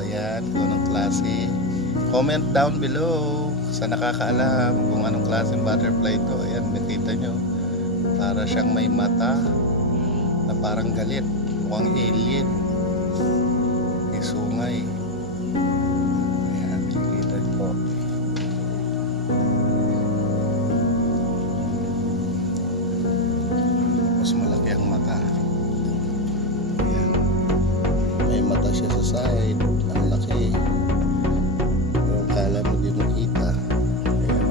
ba yan? Kung anong klase? Comment down below sa nakakaalam kung anong klaseng butterfly ito. Ayan, makita nyo. Para siyang may mata na parang galit. Mukhang alien. May sungay. Ayan, makikita nyo. Mas malaki ang mata. Ayan. May mata siya sa side. Ang laki. Pero kala mo di mo kita. Ayan.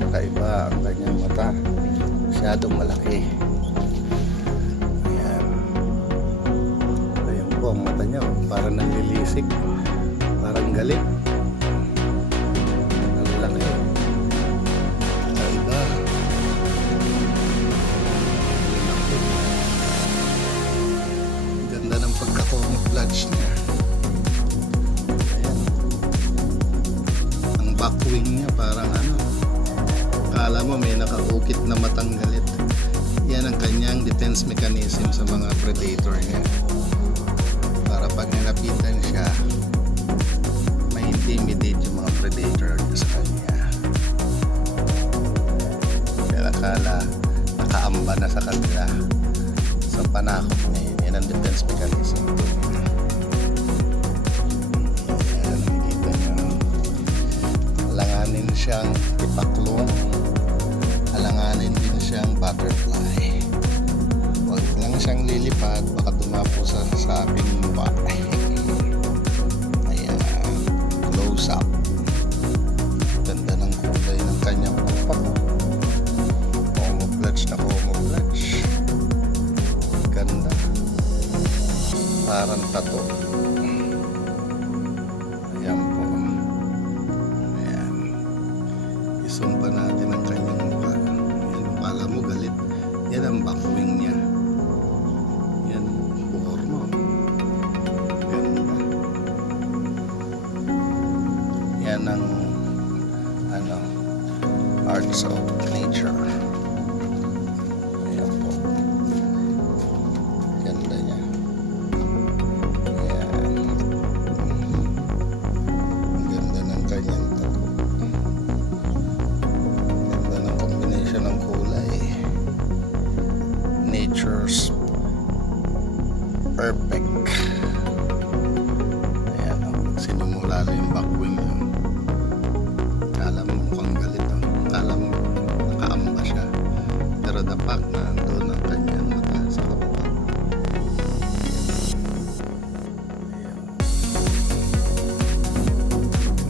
Kakaiba ang kanyang mata. Masyadong malaki. Ayan. Ayan po ang mata niya. Parang nanlilisik. Parang galit. Ang laki. Kakaiba. Ganda ng pagka-camouflage niya. Ayan. Ang back wing niya parang akala mo may nakaukit na matang galit. Yan ang kanyang defense mechanism sa mga predator niya. Para pag nilapitan siya, ma-intimidate yung mga predator niya sa kanya. Kaya akala nakaamba na sa kanila. Sa panakot niya yun. Yan ang defense mechanism. Ayan, nakikita nyo. Alanganin siyang ipaklong. Alanganin din siyang butterfly. Huwag lang siyang lilipad. Baka tumapo sa aking mukha. Ayan. Close up. Ganda ng kulay ng kanyang pakpak. Camouflage na camouflage. Ganda. Parang tato. Ayan po. Ayan. Isumpa natin ang kanyang mukha. Ayan, pala mo galit. Yan ang backwing niya. Yan, buhor mo. Ganda. Yan ang arts of nature. Ayan po. Ganda niya. Ayan. Ang ganda ng kanyang tato. Ganda ng combination ng kulay. Nature's perfect. Ayan o. Sinumula na yung backwing niya. Kala mo mukhang galit o. Kala mo nakaamba siya. Pero the fact na doon ang kanyang mata sa kapwa.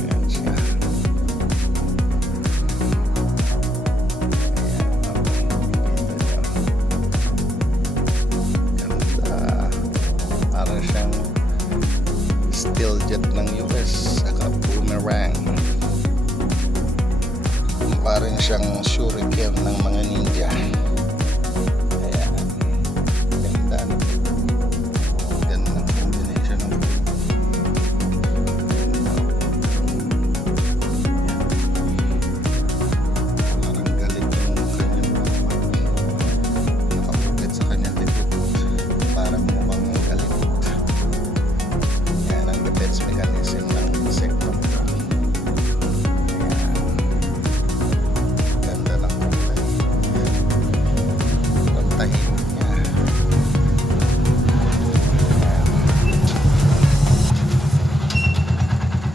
Ayan siya. Ganda. Para siyang steel jet ng US saka boomerang. Parang siyang shuriken ng mga ninja.